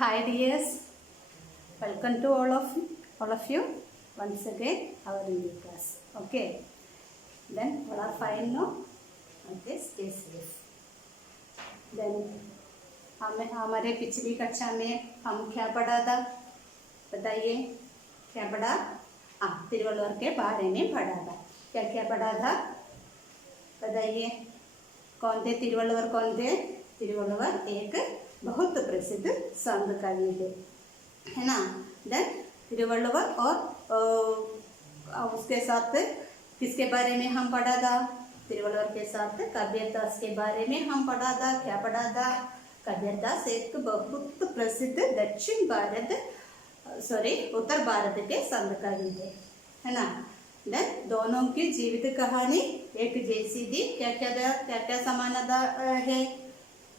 Hi dears, welcome to all of you once again our Hindi class. Okay, then all are fine now. Okay, stay safe. Then हमारे पिछली कक्षा में हम क्या पढ़ा था बताइए, क्या पढ़ा? तिरुवल्लुवर के बारे में पढ़ा था. क्या क्या पढ़ा था बताइए. कौन थे तिरुवल्लुवर? कौन थे तिरुवल्लुवर? एक बहुत प्रसिद्ध संत कवि थे, है ना. देन तिरुवल्लुवर और उसके साथ किसके बारे में हम पढ़ा था? तिरुवल्लुवर के साथ कबीरदास के बारे में हम पढ़ा था. क्या पढ़ा था? कबीरदास एक बहुत प्रसिद्ध उत्तर भारत के संत कवि थे, है ना. देन दोनों की जीवित कहानी एक जैसी थी. क्या क्या समानता है?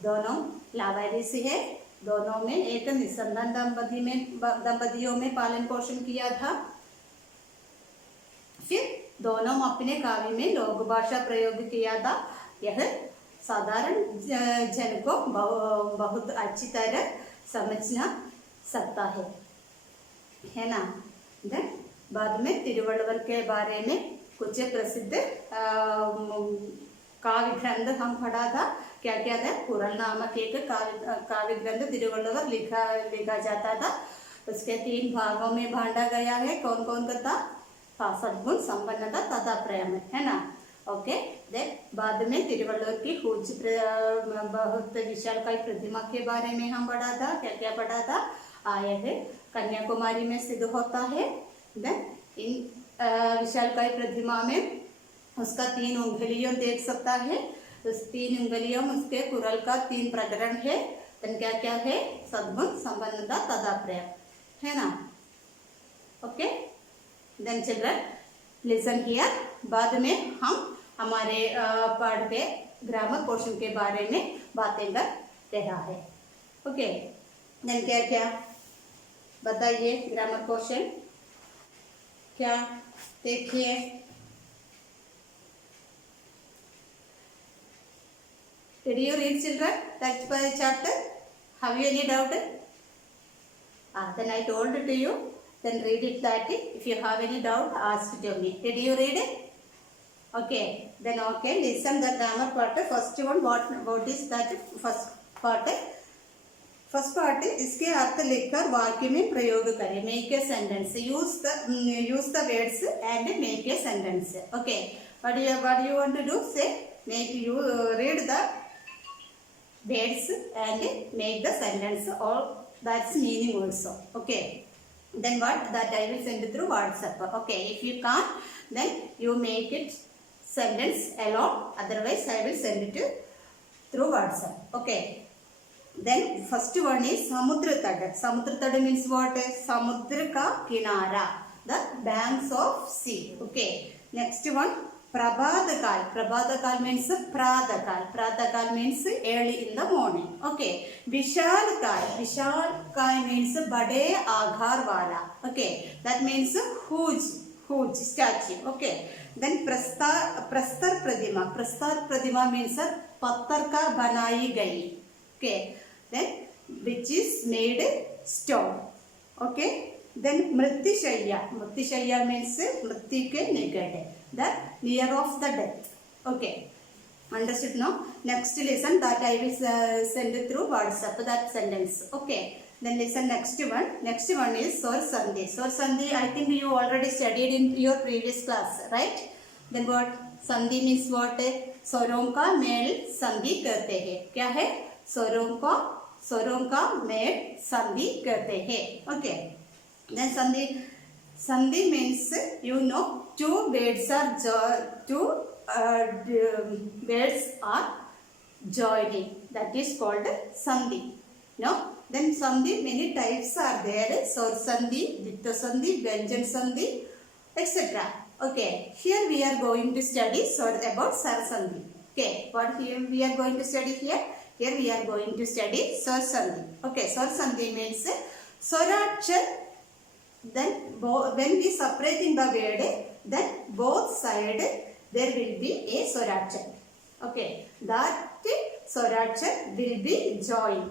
दोनों लावारिस है. दोनों में एक निसंतान दंपतियों में पालन पोषण किया था. फिर दोनों अपने काव्य में लोक भाषा प्रयोग किया था. यह साधारण जन को बहुत अच्छी तरह समझना सकता है ना. देन बाद में तिरुवल्लुवर के बारे में कुछ प्रसिद्ध काव्य ग्रंथ हम पढ़ा था. क्या क्या था? कुरल नामक एक काव्य ग्रंथ तिरुवल्लुवर लिखा जाता था. उसके 3 भागों में बांटा गया है. कौन कौन का था? सद्गुण, संपन्नता तथा प्रेम, है ना. ओके. देन बाद में तिरुवल्लुवर की बहुत विशालकाय प्रतिमा के बारे में हम पढ़ा था. क्या क्या पढ़ा था? यह कन्याकुमारी में सिद्ध होता है. देन इन विशालकाय प्रतिमा में उसका 3 उंगलियों देख सकता है. उस 3 उंगलियों में उसके कुरल का 3 प्रकरण है. देन क्या क्या है? सद्गुण, संपन्नता तथा प्रेम, है ना. Okay. Then children listen here. बाद में हम हमारे पाठ के ग्रामर पोर्शन के बारे में बातें कर रहा है. ओके. देन क्या क्या बताइए ग्रामर पोर्शन. क्या देखिए, did you read children that chapter? Have you any doubt? Then I told it to you. Then read it that. If you have any doubt, ask to me. Did you read it? Okay. Then okay. Listen the grammar part. First one, what is that first part? First part इसके अर्थ लिखकर वाक्य में प्रयोग करें. Make a sentence. Use the words and make a sentence. Okay. what do you want to do? Say read the words and make the sentence. All that's meaning also. Okay. Then what? That I will send it through WhatsApp. Okay. If you can't, then you make it sentence alone. Otherwise I will send it through WhatsApp. Okay. Then first one is samudra tada. Samudra tada means what? Samudra ka kinara, the banks of sea. Okay. Next one, prabhatakal. Prabhatakal means pradakal. Pradakal means early in the morning. Okay. Vishalkal. Vishalkal means bade aghar wala. Okay. That means huge statue. Okay. Then prastar pradima. Prastar pradima means pattar ka banayi gayi. Okay. Then which is made stone. Okay. Then mrityashayya. Mrityashayya means mrityu ke nikate, the near of the death. Okay. Understood now? Next listen that I will send it through WhatsApp, that sentence. Okay. Then listen next one. Next one is Sor Sandhi. Sor Sandhi I think you already studied in your previous class, right? Then what? Sandhi means what? स्वरों का mail संधि करते हैं. क्या है? स्वरों का mail संधि करते हैं. ओके. देन संधि means you know two words are joining. That is called sandhi. No. Then sandhi many types are there. Sor sandhi, dikta sandhi, vyanjan sandhi, etc. Okay. Here we are going to study about sar sandhi. Okay. What here we are going to study here? Here we are going to study Sor Sandhi. Okay, Sor Sandhi means Swarachar. Then when we separating the word, then both sides there will be a Swarachar. Okay, that Swarachar will be joined.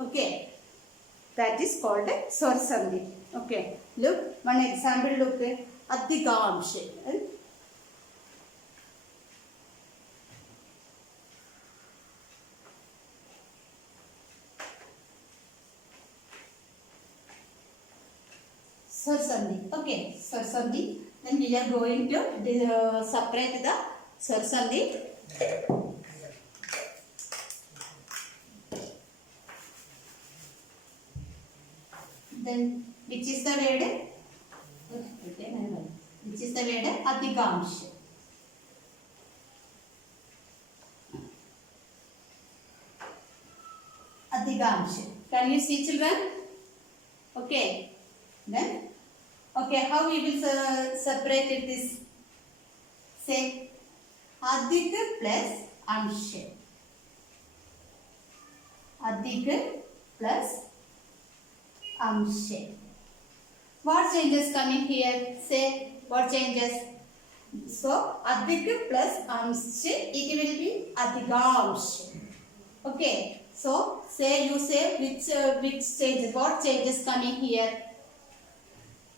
Okay, That is called Swar Sandhi. Okay. Look, one example look. Adhikamsha. Swar Sandhi. Okay. Swar Sandhi. Then we are going to separate the Swar Sandhi. Then which is the word? Which is the word? Adhikamsha. Adhikamsha. Can you see, children? Okay. Then, okay, how we will separate this? Say, adhik plus amsha. Adhik plus amsha. What changes coming here? Say, what changes? So, adhik plus amsha, it will be adhikamsha. Okay. So, say you say which changes, what changes coming here?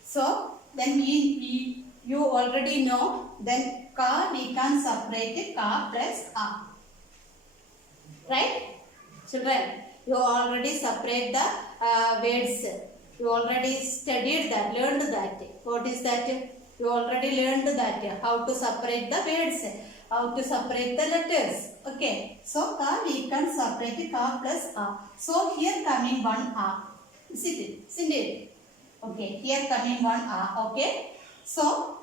So, then you already know, then ka we can separate ka plus a. Right? Children, you already separate the words. You already studied that, learned that. What is that? You already learned that, how to separate the words, how to separate the letters. Okay. So, ka we can separate ka plus a. So, here coming one a. Isn't it? Okay. Here coming one a. Okay. So,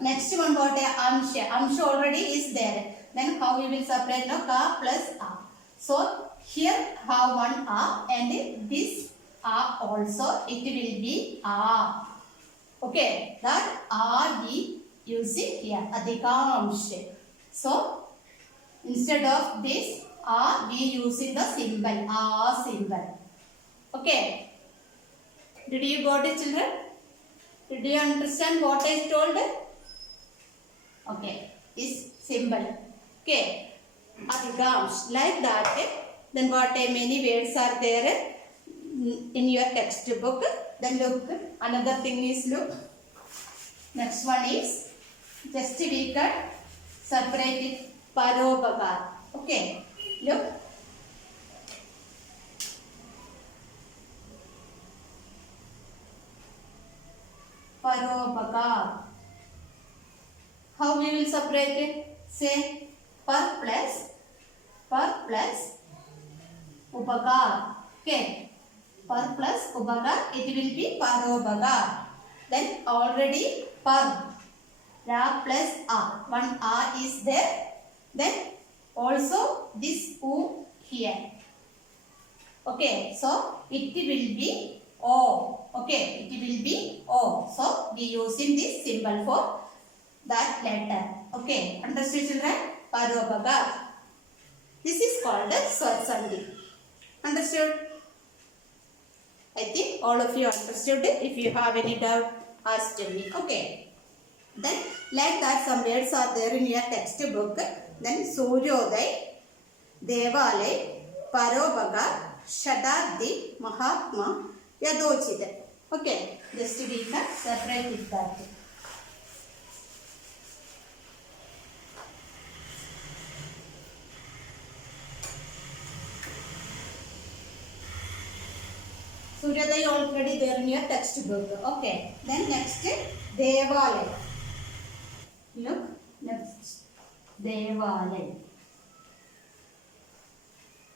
next one what a amsha. Amsha already is there. Then how we will separate now? Ka plus a. So, here have one a and this a also it will be a. Okay. That a we using here. Adhikamsha. So, instead of this a we using the symbol a symbol. Okay. Did you got it, children? Did you understand what I told? Okay. This symbol. Okay. Adhikamsha. Like that. Then what many words are there in your textbook. Then look. Another thing is look. Next one is just we can separate it. Paropagar. Okay. Look. Paropagar. How we will separate it? Say par plus upakar. Okay. Par plus upakar, it will be paropagar. Then already par. Ra plus a. One a is there. Then also this u here. Okay. So it will be o. Okay. It will be o. So we using this symbol for that letter. Okay. Understood, children? Paropagar. This is called the Swar Sandhi. Understood? I think all of you understood it. If you have any doubt, ask me. Okay. Then like that some words are there in your textbook. Then Suryodaya, Devalaya, Paropagar, Shatabdi, Mahatma, Yadhochita. Okay. Just we can separate it that. Suryodaya already there in your textbook. Okay. Then next Devalaya. Look. Next Devalaya.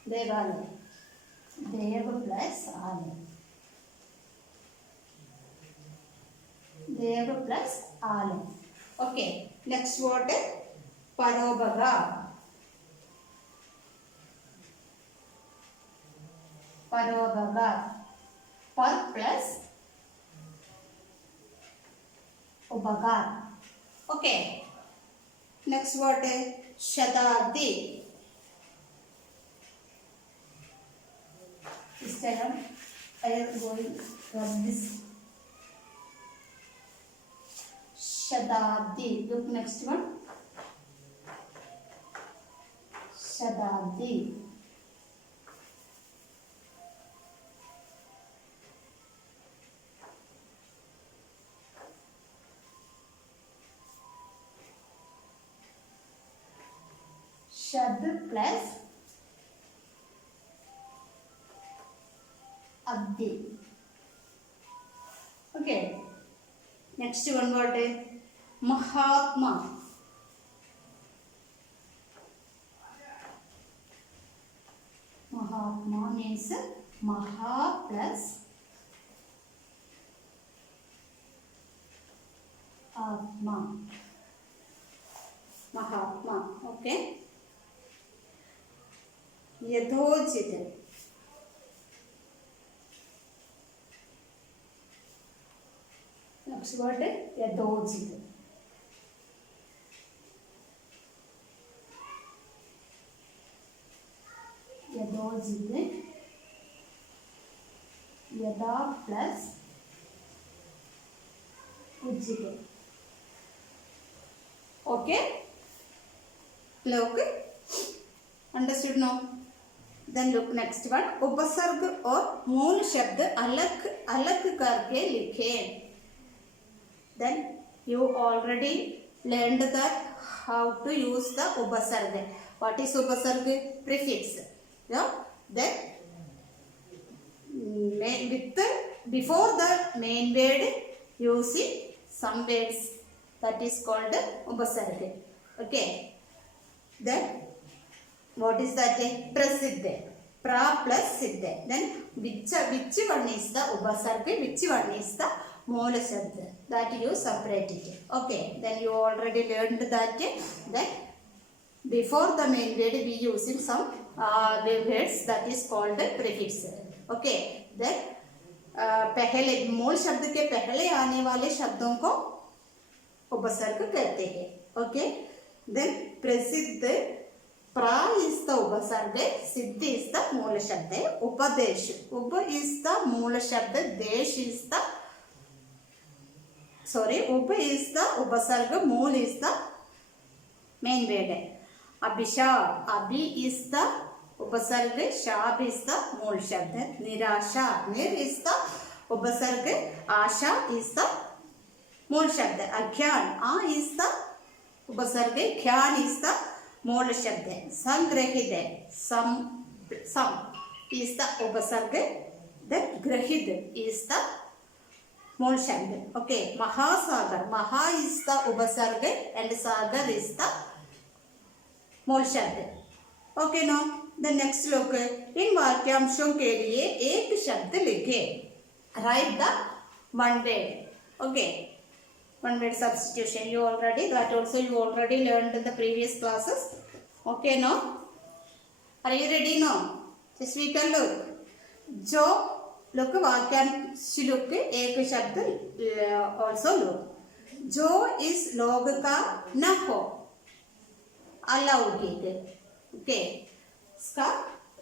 Devalaya. Deva plus Alaya. Deva plus Alaya. Okay. Next word Paropagar. Paropagar. Par plus upakar. Okay. Next word Shatabdi. This time I am going from this. Shatabdi. Look next one. Shatabdi. shad plus abdi. Okay. Next one word Mahatma. Mahatma means Maha plus Atma. Mahatma. Okay. Yadhojit. Next word Yadhojit. Yadhojit. Yada plus Ujjit. Okay. Look. Understood now? Then look next one. उपसर्ग और मूल शब्द अलग अलग करके लिखें. Then you already learned that how to use the उपसर्ग. What is उपसर्ग? Prefix. Yeah. Then with before the main word using some words, that is called उपसर्ग. Okay. Then what is that? Prasiddha. Pra plus siddha. Then which one is the upasarga, which one is the moola shabda? That you separate it. Okay. Then you already learned that. Then before the main word we using some words, that is called prefix. Okay. Then पहले मूल शब्द के पहले आने वाले शब्दों को उपसर्ग कहते हैं. Okay. Then प्रसिद्ध. Pra is the upasarga, siddhi is the moola shabda, upadesh. Upa is the moola shabda, desh is the, upa is the upasarga, mool is the main word. Abhishab, abhi is the upasarga, shab is the mool shabda. Nirasha, nir is the upasarga, asha is the mool shabda. Akhyan, a is the upasarga, khyan is the मूल शब्द. संग्रहित. Some is the उपसर्ग. Then ग्रहित is the मूल शब्द. Okay. महासागर. Maha is the उपसर्ग and sagar is the मूल शब्द. Okay now. The next look. इन वाक्यांशों के लिए एक शब्द लिखें. Write the one word. Okay. One word substitution. You already learned in the previous classes. Okay now? Are you ready now? Just we can look. जो look वाक्यांश look एक शब्द also look. जो इस लोग का न हो अलौकिक. Okay. इसका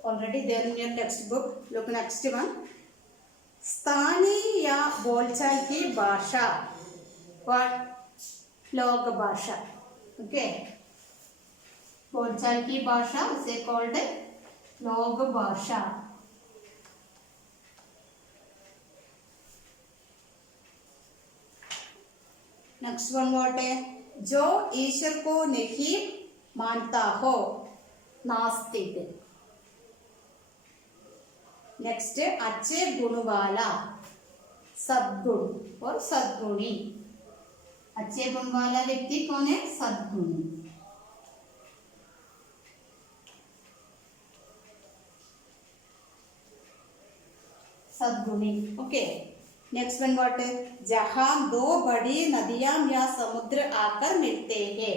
already there in your textbook. Look next one. स्थानीय या बोलचाल की भाषा. What? लोक भाषा. Okay. बोलचाल की भाषा उसे called लोक भाषा. Next one what है? जो ईश्वर को नहीं मानता हो नास्तिक. Next अच्छे गुण वाला सद्गुण और सद्गुणी. अच्छे गुण वाला व्यक्ति कौन है? सद्गुणी. सद्गुणी. ओके. नेक्स्ट वन व्हाट है? जहां दो बड़ी नदियां या समुद्र आकर मिलते हैं.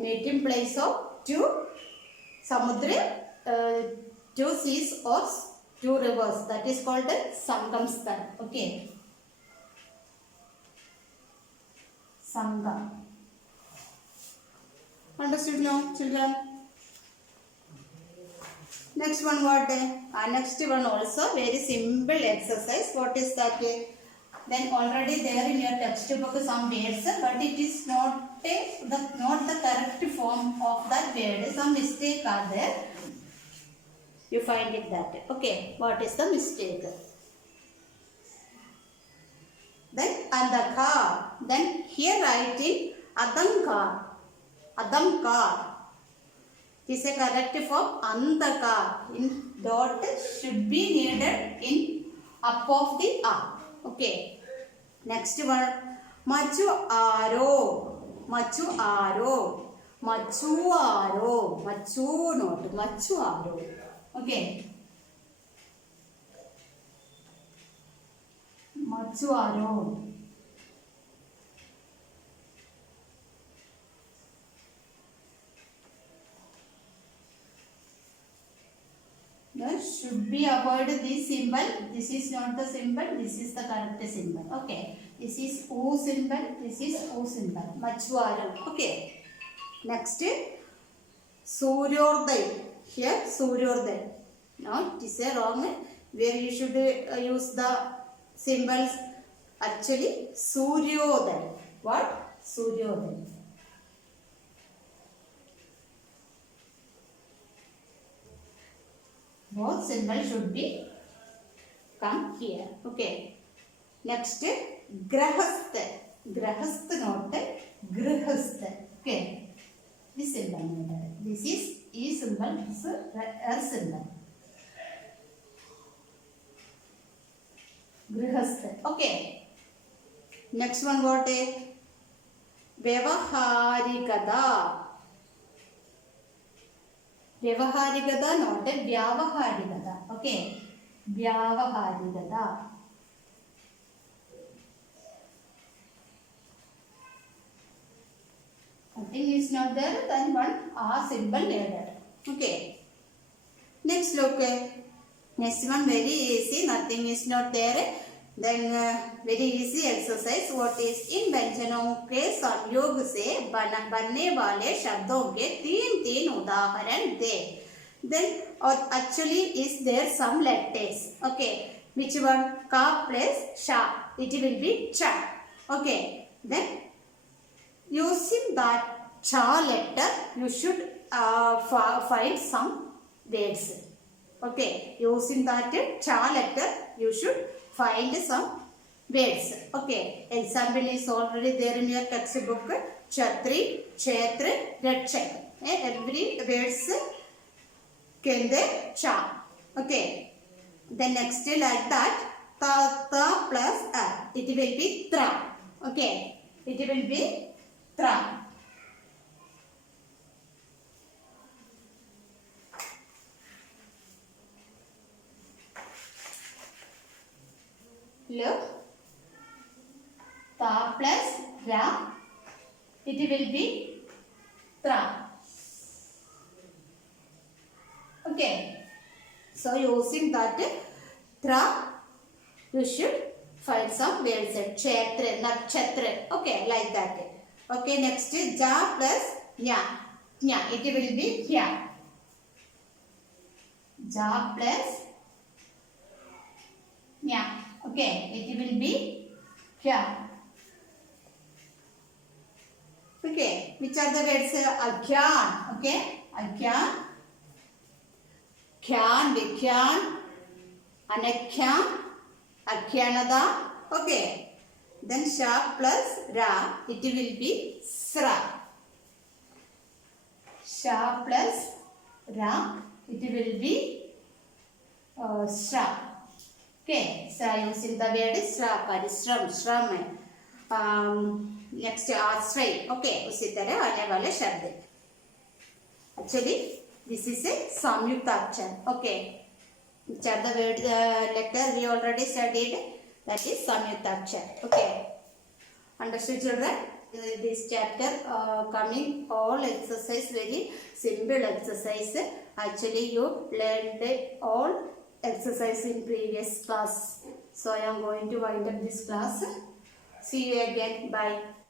Meeting place of two samudra, two seas और two rivers, that is called sangam sthal. Okay. Sangha. Understood now, children? Next one what? Next one also very simple exercise. What is that? Then already there in your textbook some words, but it is not the correct form of that word. Some mistake are there. You find it that. Okay. What is the mistake? Then andhakar. Then here writing adamkar. Adamkar. It is a correct form. Andaka. In dot should be needed in up of the R. Okay. Next one. Machu aro. Machu aro. Machu aro. Machu not. Machu aro. Okay. Machu aro. Should be avoid this symbol. This is not the symbol. This is the correct symbol. Okay. This is O symbol. This is O symbol. Machuaram. Okay. Next, Suryodaya. Here, Suryodaya. No, it is a wrong. Where you should use the symbols. Actually, Suryodaya. What? Suryodaya. Both symbols should be come here. Okay. Next, Grahastha. Grahastha not Grahastha. Okay. This symbol. This is E symbol. This is R symbol. Grahastha. Okay. Next one what is Vyavaharikada. Vyavaharikada not Vyavaharikada. Okay. Vyavaharikada. Nothing is not there, then one A symbol needed. Okay. Next look. Next one very easy. Nothing is not there. Then very easy exercise. What is इन व्यंजनों के संयोग से बनने वाले शब्दों के तीन तीन उदाहरण दे. Then or actually is there some letters. Okay. Which one? Ka plus sha. It will be cha. Okay. Then using that cha letter, you should find some words. Okay. Using that cha letter, you should find some words. Okay. Example is already there in your textbook. Chatri, Kshetra, Rakshak. Every words can the cha. Okay. Then next like that, ta plus a. It will be tra. Okay. It will be tra. Look. Ta plus ra. It will be tra. Okay. So using that tra, you should find some words. Kshetra, nakshatra. Okay, like that. Okay, next is ja plus nya. Nya. It will be nya. Ja plus nya. Okay, it will be nya. Okay, which are the words? Agyan. Okay, agyan. Kyan, Vikyan, Anakyan, Akyanada. Okay. Then Sha plus Ra, it will be Sra. Sha plus Ra, it will be Sra. Okay. Sra using the word Sra, Parishram, Shram. Next Ashray. Okay. उसी तरह आने वाले शब्द. Actually, this is a Samyuktakshar. Okay. Which are the word letter we already studied? That is Samyuktakshar. Okay. Understood, children? This chapter coming all exercise, very simple exercise. Actually, you learned all exercise in previous class. So, I am going to wind up this class. See you again. Bye.